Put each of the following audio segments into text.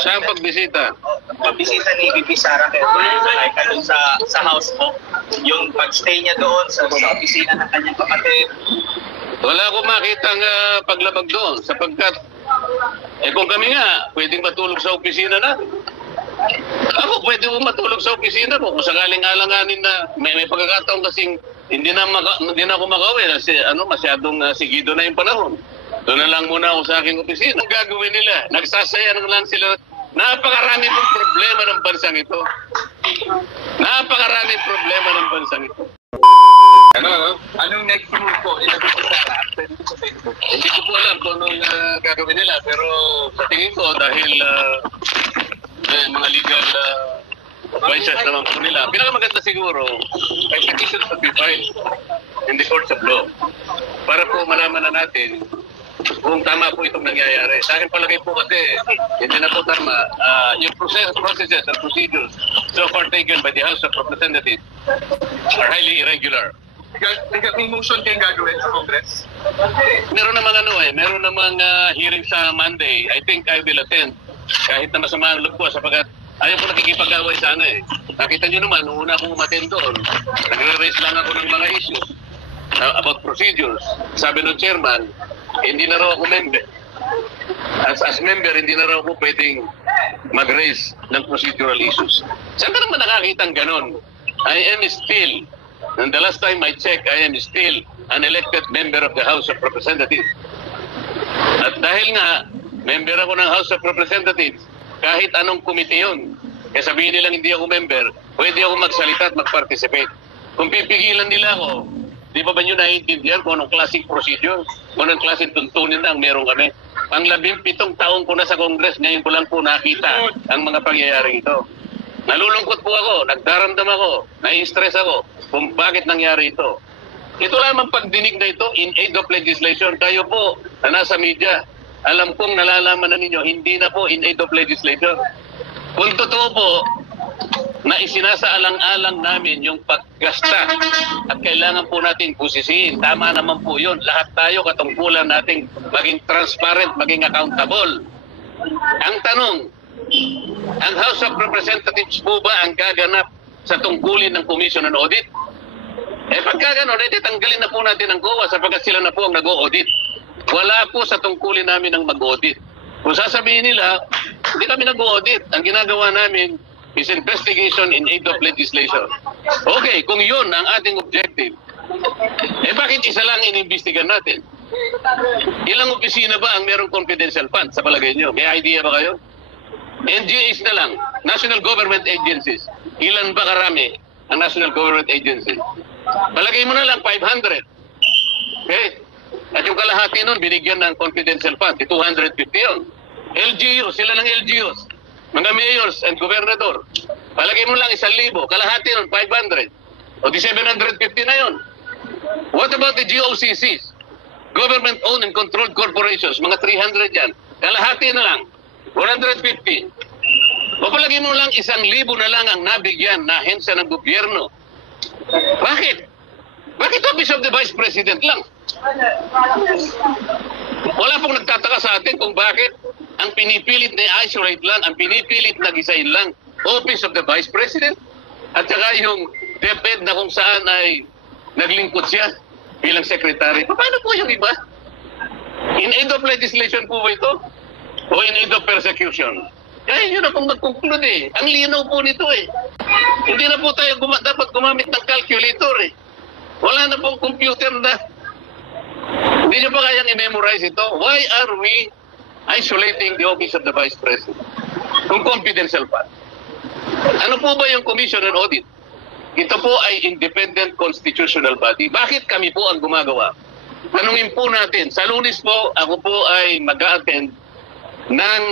Saan pagbisita? Pagbisita ni VP Sara Cayetano sa house mo. Yung pag-stay niya doon sa opisina ng kanyang kapatid. Wala akong makitang paglabag doon sapagkat kung kami nga pwedeng matulog sa opisina na. Ako pwede mo matulog sa opisina mo kung sakaling alanganin na may pagkakataon kasing hindi na ako makauwi kasi masyadong sigido na yung panahon. Doon na lang muna ako sa aking opisina. Ang gagawin nila, nagsasaya lang sila. Napakarami pong problema ng bansang ito. Napakarami problema ng bansang ito. Anong next move po? Hindi ko po alam kung anong gagawin nila pero sa tingin ko dahil mga legal advisors naman po nila. Pinakamaganda siguro ay petition should be filed in the courts of law para po malaman na natin kung tama po itong nangyayari. Sa akin palagay po kasi hindi na po tama. Yung processes and procedures so far taken by the House of Representatives are highly irregular. May motion kayong gagawin sa Congress? Meron namang hearing sa Monday. I think I will attend kahit na masama ang loob ko sapagkat ayaw ko nakikipag-away sana eh. Nakita nyo naman, nung una akong umattend doon, nagre-raise lang ako ng mga issues about procedures. Sabi ng chairman, hindi na raw ako member. As member, hindi na raw ako pwedeng mag-raise ng procedural issues. Saan ka naman nakakita ng ganon? I am still, and the last time I checked, I am still an elected member of the House of Representatives. At dahil nga, member ako ng House of Representatives, kahit anong komite yun, kaya sabihin nilang hindi ako member, pwede ako magsalita at mag-participate. Kung pipigilan nila ako, di ba nyo naiintindihan kung anong klaseng procedure, kung anong klaseng tuntunin na ang meron kami? Ang 17 taon ko na sa Congress, ngayon ko lang po nakita ang mga pangyayaring ito. Nalulungkot po ako, nagdaramdam ako, nai-stress ako kung bakit nangyari ito. Ito lamang pagdinig na ito in aid of legislation. Kayo po na nasa media, alam kong nalalaman na ninyo, hindi na po in aid of legislation. Kung totoo po, na isinasaalang-alang namin yung paggasta at kailangan po natin busisiin. Tama naman po yun. Lahat tayo katungkulan nating maging transparent, maging accountable. Ang tanong, ang House of Representatives po ba ang gaganap sa tungkulin ng Commission on Audit? Pagka gano'n, tanggalin na po natin ang COA sapagkat sila na po ang nag-audit. Wala po sa tungkulin namin ang mag-audit. Kung sasabihin nila, hindi kami nag-audit. Ang ginagawa namin is investigation in aid of legislation. Okay, kung yun ang ating objective, bakit isa lang inimbestigan natin? Ilang opisina ba ang merong confidential fund sa palagay nyo? May idea ba kayo? NGAs na lang, National Government Agencies. Ilan ba karami ang National Government Agencies? Palagay mo na lang 500. Okay? At yung kalahati nun, binigyan ng confidential fund, 250 yun. LGUs, sila ng LGUs. Mga mayors and gobernador. Palagay mo lang 1,000, kalahati nun, 500. O di 750 na yun. What about the GOCCs? Government-owned and controlled corporations, mga 300 yan. Kalahati na lang, 150. O palagay mo lang 1,000 na lang ang nabigyan na ahensya ng gobyerno. Bakit? Bakit Office of the Vice President lang? Wala pong nagtataka sa atin kung bakit ang pinipilit na isolate lang, ang pinipilit na gisain lang, Office of the Vice President. At saka yung DepEd na kung saan ay naglingkod siya bilang secretary. Paano po yung iba? In aid of legislation po ba ito? O in aid of persecution? Kaya yun na pong mag-conclude eh. Ang linaw po nito eh. Hindi na po tayo dapat gumamit ng calculator eh. Wala na pong computer na. Hindi nyo pa kayang i-memorize ito. Why are we isolating the Office of the Vice President? Kung confidential pa. Ano po ba yung Commission on Audit? Ito po ay independent constitutional body. Bakit kami po ang gumagawa? Tanungin po natin. Sa Lunes po, ako po ay mag-a-attend ng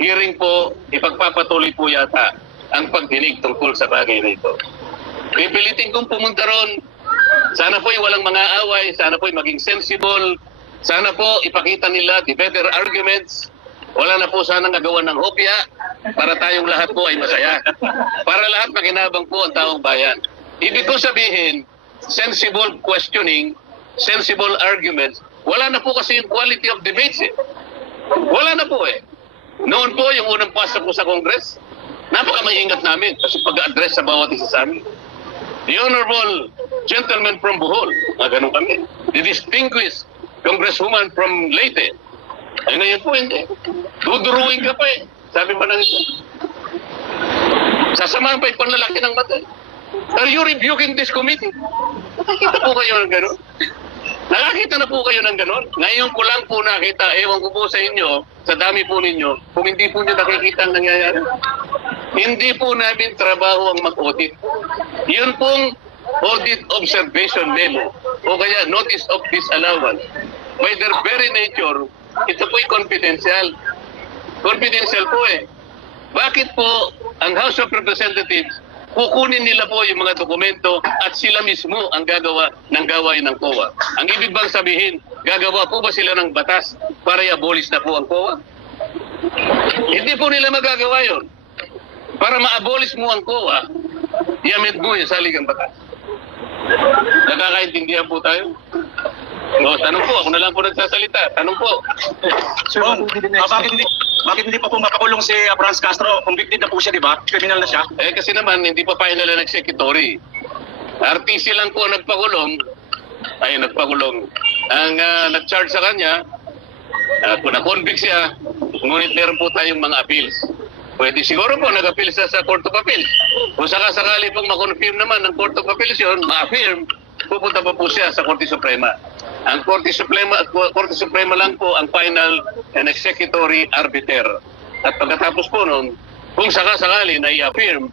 hearing po, ipagpapatuloy po yata ang pagdinig tungkol sa bagay na ito. Pipilitin kong pumunta ron. Sana po'y walang mga away, sana po'y maging sensible, sana po ipakita nila the better arguments. Wala na po sana nagawa ng hopya para tayong lahat po ay masaya. Para lahat makinabang po ang taong bayan. Ibig ko sabihin, sensible questioning, sensible arguments, wala na po kasi yung quality of debates eh. Wala na po eh. Noon po, yung unang pasok ko sa Congress, napaka-maingat namin kasi pag-address sa bawat isa sa amin. The Honorable Gentleman from Bohol, ganun kami. The Distinguished Congresswoman from Leyte. Ay ngayon po hindi. Duduruin ka pa eh. Sabi pa ng ito. Sasamahan pa yung panlalaki ng mata. Are you rebuking this committee? Nakakita po kayo ng gano'n? Nakakita na po kayo ng gano'n? Ngayon ko lang po nakita, ewan ko po sa inyo, sa dami po ninyo, kung hindi po nyo nakikita ang nangyayari. Hindi po namin trabaho ang mag-audit. Yun pong audit observation memo o kaya notice of disallowance. By their very nature, ito po'y confidential. Confidential po eh. Bakit po ang House of Representatives kukunin nila po yung mga dokumento at sila mismo ang gagawa ng gawain ng COA? Ang ibig bang sabihin, gagawa po ba sila ng batas para i-abolish na po ang COA? Hindi po nila magagawa yun. Para ma-abolish mo ang COA, i-amend mo yung saligang batas. Nakakaintindihan po tayo? O, tanong po, ako na lang po nagsasalita. Tanong po. Sir, bakit hindi pa po mapakulong si Franz Castro? Convicted na po siya, di ba? Criminal na siya. Eh kasi naman, hindi pa final na nag-executory. RTC lang po nagpakulong. Ang nag-charge sa kanya, na-convict siya, ngunit meron po tayong mga appeals. Pwede siguro po nag-appeal sa Court of Appeals. Kung sakasakali pong ma-confirm naman ng Court of Appeals yun, ma-affirm, pupunta pa po siya sa Korte Suprema. Ang Korte Suprema lang po ang final and executory arbiter. At pagkatapos po nun, kung sakasakali na i-affirm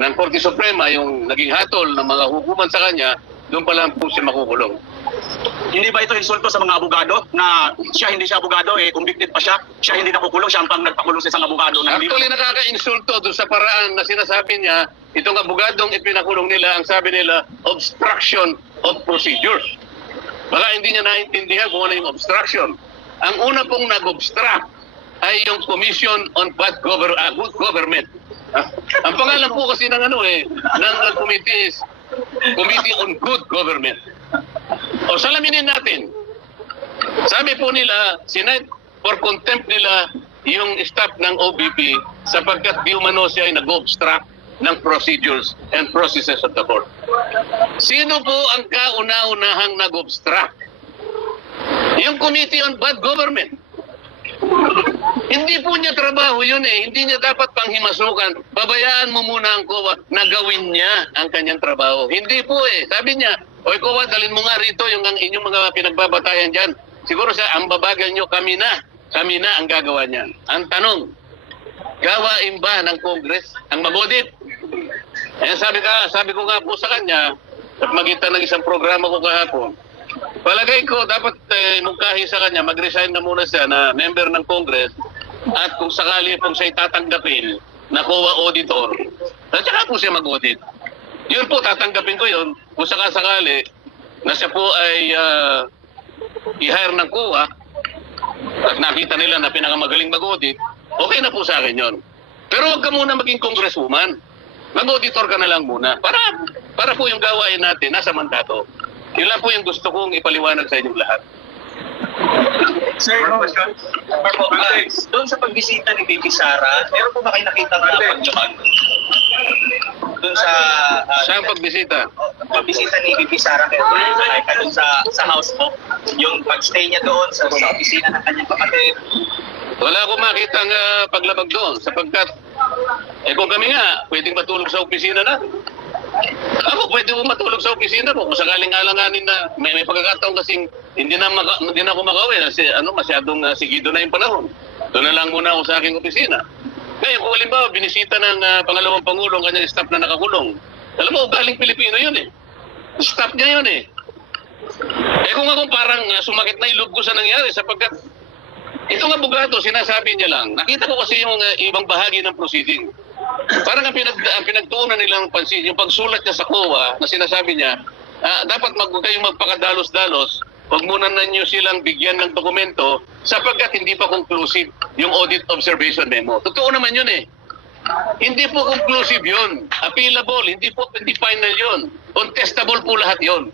ng Korte Suprema yung naging hatol ng mga hukuman sa kanya, doon pa lang po siya makukulong. Hindi ba ito insulto sa mga abogado na siya hindi siya abogado, convicted pa siya, siya hindi nakukulong, siya ang pang nagpakulong sa isang abogado na hindi... Actually, nakaka-insulto doon sa paraan na sinasabi niya, itong abogadong ipinakulong nila, ang sabi nila, obstruction of procedures. Baka hindi niya naintindihan kung ano yung obstruction. Ang una pong nag-obstruct ay yung Commission on Good Government. Ang pangalan po kasi ng ng committee is Committee on Good Government. O salaminin natin. Sabi po nila, sinight for contempt nila yung staff ng OBP sapagkat di umano siya ay nag-obstruct ng procedures and processes of the court. Sino po ang kauna-unahang nag-obstruct? Yung Committee on Bad Government. Hindi po niya trabaho yun eh. Hindi niya dapat panghimasukan. Babayaan mo muna ang COA na gawin niya ang kanyang trabaho. Hindi po eh. Sabi niya, oy COA, dalhin mo nga rito yung inyong mga pinagbabatayan dyan. Siguro siya, ang babagal nyo, kami na ang gagawa niyan. Ang tanong, gawain ba ng Congress ang mag-audit? Eh, sabi ko nga po sa kanya, sa magitan ng isang programa ko kahapon, palagay ko dapat nung kahi sa kanya, mag-resign na muna siya na member ng Congress at kung sakali pong siya'y tatanggapin na COA auditor, at saka po siya mag-audit. Yun po, tatanggapin ko yun. Kung sakasakali na siya po ay i-hire ng COA at nakita nila na pinakamagaling mag-audit, okay na po sa akin yun. Pero huwag ka muna maging congresswoman. Mag-auditor ka na lang muna. Para po yung gawain natin nasa mandato. Yun lang po yung gusto kong ipaliwanag sa inyong lahat. Sir, doon sa pagbisita ni Bibi Sara, meron po ba kayo nakita na pagyaman? Doon sa... Saan pagbisita? Pagbisita ni Bibi Sara doon sa house mo, yung pagstay niya doon sa opisina ng kanyang kapatid. Wala akong makita ang paglabag doon sapagkat kung kami nga, pwedeng matulog sa opisina na. Ako, pwede mo matulog sa opisina ko kung sakaling alanganin na may pagkakataon kasing hindi na ako makauwi kasi masyadong sigido na yung panahon. Doon na lang muna ako sa aking opisina. Ngayon, kung halimbawa, binisita ng pangalawang Pangulong kanyang staff na nakakulong, alam mo, galing Pilipino yun eh. Staff niya yun eh. Kung ako parang sumakit na ilog ko sa nangyari sapagkat itong abogado, sinasabi niya lang, nakita ko kasi yung ibang bahagi ng proceeding. Parang ang pinagtuunan nilang pansin, yung pagsulat niya sa COA na sinasabi niya, dapat kayong magpakadalos-dalos, huwag muna na niyo silang bigyan ng dokumento sapagkat hindi pa conclusive yung audit observation memo. Totoo naman yun eh. Hindi po conclusive yun. Appealable, hindi final yun. Contestable po lahat yun.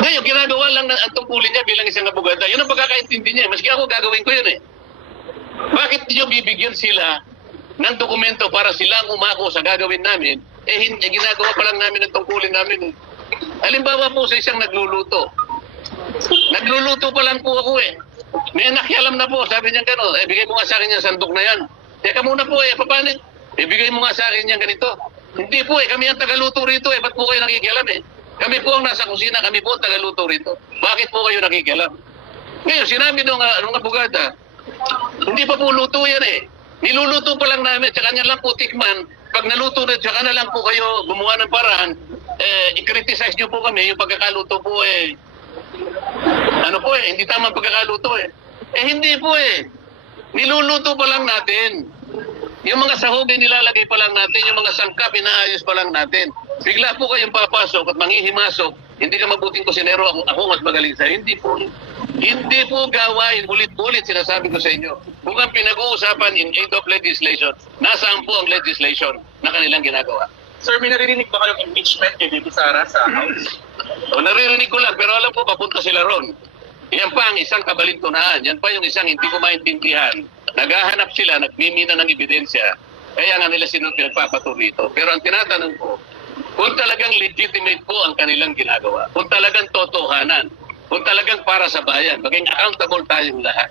Ngayon, ginagawa lang ang tungkulin niya bilang isang abogada. Yun ang pagkakaintindi niya. Maski ako gagawin ko yun eh. Bakit niyo bibigyan sila ng dokumento para silang umako sa gagawin namin? Hindi, ginagawa pa lang namin ang tungkulin namin. Halimbawa po sa isang nagluluto. Nagluluto pa lang po ako eh. May nakialam na po, sabi niya gano'n, bigay mo nga sa akin yung sandok na yan. Teka muna po paano? Bigay mo nga sa akin yung ganito. Hindi po kami ang tagaluto rito ba't po kayo nakikialam Kami po ang nasa kusina, kami po ang tagaluto rito. Bakit po kayo nakikialam? Ngayon, sinabi nung abogada, hindi pa po luto yan Niluluto pa lang namin, tsaka niya lang po tikman. Pag naluto na, tsaka na lang po kayo gumawa ng paraan, i-criticize nyo po kami, yung pagkakaluto po hindi tama ang pagkakaluto hindi po niluluto pa lang natin. Yung mga sahogin nilalagay pa lang natin, yung mga sangkap inaayos pa lang natin. Bigla po kayong papasok at manghihimasok, hindi ka mabuting kusinero, ako mas magaling sa'yo. Hindi po gawain, ulit-ulit sinasabi ko sa inyo. Kung ang pinag-uusapan in aid of legislation, nasaan po ang legislation na kanilang ginagawa? Sir, may naririnig ba kayong impeachment kay VP Sara sa House? Naririnig ko lang, pero alam ko papunta sila ron. Yan pa ang isang kabalintunaan. Yan pa yung isang hindi ko maintindihan. Naghahanap sila, nagmimina ng ebidensya. Kaya nga nila pinagpapatuloy ito. Pero ang tinatanong ko, kung talagang legitimate po ang kanilang ginagawa, kung talagang totohanan, kung talagang para sa bayan, maging accountable tayong lahat.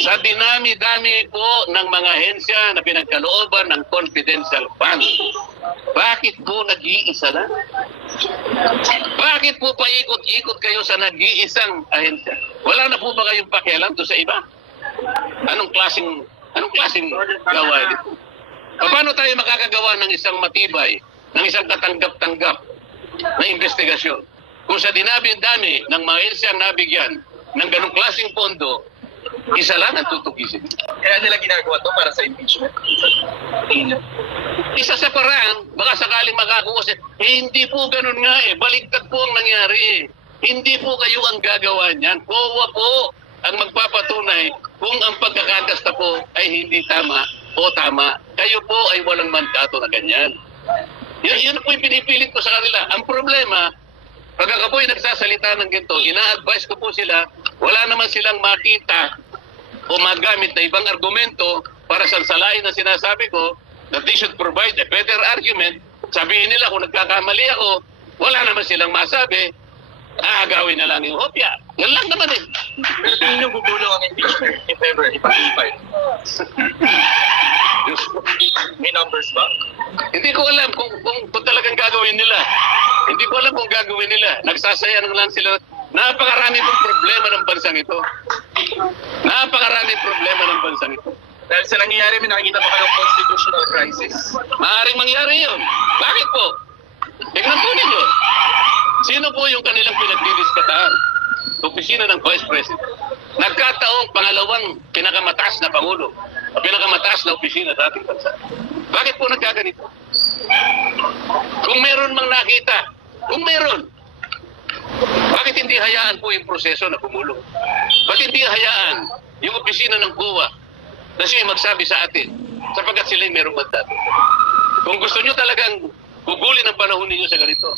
Sa dinami-dami po ng mga ahensya na pinagkalooban ng confidential fund, bakit po nag-iisa lang? Bakit po paikot-ikot kayo sa nag-iisang ahensya? Wala na po ba kayong pakialam to sa iba? Anong klaseng gawain ito? Paano tayo makakagawa ng isang matibay, ng isang katanggap-tanggap na investigasyon? Kung sa dinami-dami ng mga ahensya nabigyan ng ganong klaseng pondo, isa lang ang tutugisin. Kaya nila ginagawa to para sa impeachment? Isa sa parang, baka sakaling makakuha hindi po ganun nga Baliktad po ang nangyari Hindi po kayo ang gagawa niyan. COA po ang magpapatunay kung ang pagkakagasta po ay hindi tama o tama. Kayo po ay walang mandato na ganyan. Yun po yung pinipilit ko sa kanila. Ang problema, pag ako po'y nagsasalita ng ganito, ina-advise ko po sila, wala naman silang makita o magamit na ibang argumento para sansalain ang sinasabi ko that they should provide a better argument. Sabihin nila kung nagkakamali ako, wala naman silang masabi, aagawin na lang yung hopya. Yan lang naman Pero tingin nyo gugulong ang impeachment if ever ipag-ipay? May numbers ba? Hindi ko alam kung talagang gagawin nila. Hindi ko alam kung gagawin nila. Nagsasaya lang sila. Napakarami pong problema ng bansang ito. Napakarami problema ng bansang ito. Dahil sa nangyayari, may nakikita pa kayong constitutional crisis. Maaaring mangyari yun. Bakit po? Tignan po ninyo. Sino po yung kanilang pinagdidiskatahan? Opisina ng Vice President. Nagkataong pangalawang pinakamataas na Pangulo o pinakamataas na opisina sa ating bansa. Bakit po nagkaganito? Kung meron mang nakita, kung meron, bakit hindi hayaan po yung proseso na gumulong? Bakit hindi hayaan yung opisina ng COA na siya magsabi sa atin sapagkat sila yung merong mandato? Kung gusto nyo talagang gugulin ang panahon ninyo sa ganito,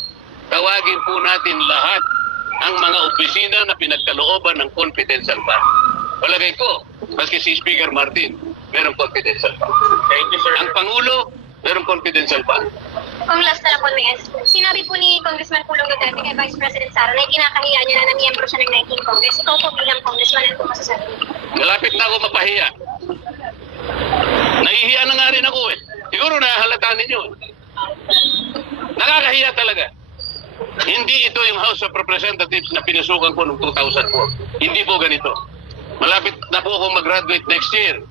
tawagin po natin lahat ang mga opisina na pinagkalooban ng confidential fund. Palagay ko, maski si Speaker Martin, merong confidential fund. Thank you, sir. Ang Pangulo, merong confidential fund. Kung last na lang po, sinabi po ni Congressman Pulong Duterte kay Vice President Sara na ikinakahiya niya na miyembro siya ng 19 Congress. Ikaw po bilang Congressman, ano po masasabi niyo? Malapit na ako mapahiya. Nahihiya na nga rin ako Siguro nahahalataan ninyo. Nakakahiya talaga. Hindi ito yung House of Representatives na pinasukan ko noong 2004. Hindi po ganito. Malapit na po akong mag-graduate next year.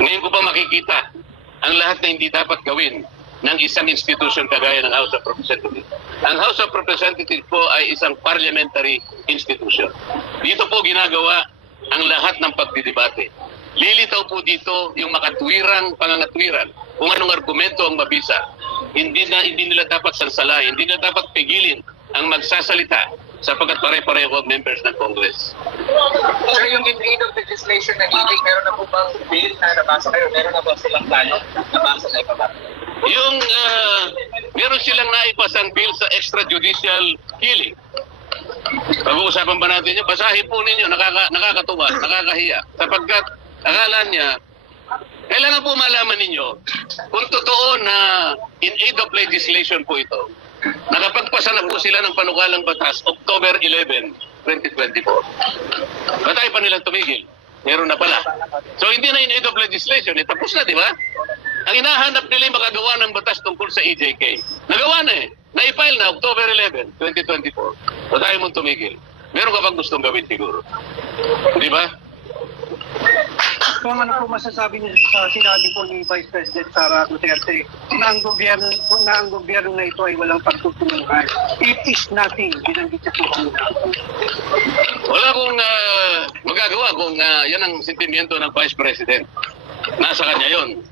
Ngayon ko pa makikita ang lahat na hindi dapat gawin ng isang institution kagaya ng House of Representatives. Ang House of Representatives po ay isang parliamentary institution. Dito po ginagawa ang lahat ng pagdidebate. Lilitaw po dito yung makatwirang pangangatwiran kung anong argumento ang mabisa. Hindi nila dapat sansalahin, hindi nila dapat pigilin ang magsasalita sapagkat pare-pareho ang members ng Congress. Sir, yung in aid of legislation na hilig, meron na po bang bill na nabasa kayo? Meron na ba silang plano? Nabasa na iba ba? Yung meron silang naipasang bill sa extrajudicial killing. Pag-uusapan ba natin yun? Basahin po ninyo, nakakatuwa, nakakahiya. Sapagkat akala niya, kailangan po malaman ninyo kung totoo na in aid of legislation po ito. Nakapagpasa na po sila ng panukalang batas October 11, 2024. Ba't tayo pa nilang tumigil? Meron na pala. So hindi na in aid of legislation, tapos na, di ba? Ang hinahanap nila yung makagawa ng batas tungkol sa EJK. Nagawa na eh. Na-file na October 11, 2024. Ba't tayo mong tumigil? Meron ka bang gustong gawin siguro? Di ba? Kung ano po masasabi niyo sa sinabi po ni Vice President Sara Duterte na ang gobyerno na ito ay walang pagtutulungan. It is nothing. Binanggit niya po kanina. Wala akong magagawa kung yan ang sentimiento ng Vice President. Nasa kanya yon.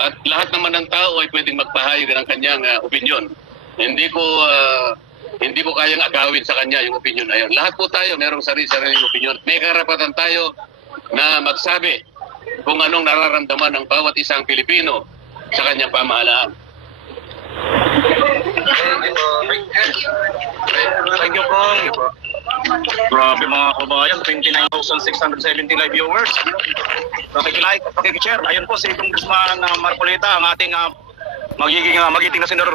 At lahat naman ng tao ay pwedeng magpahayag ng kanyang opinion. Hindi ko kayang agawin sa kanya yung opinion na yun. Lahat po tayo merong sarili-sariling opinion. May karapatan tayo na magsabi kung anong nararamdaman ng bawat isang Pilipino sa kanyang pamahalaan. Thank you po. Grabe mga kabayan, 29,670 live viewers. Pakikilike, pakikishare. Ayun po si Congressman Marcolita, ang ating magiting na senador.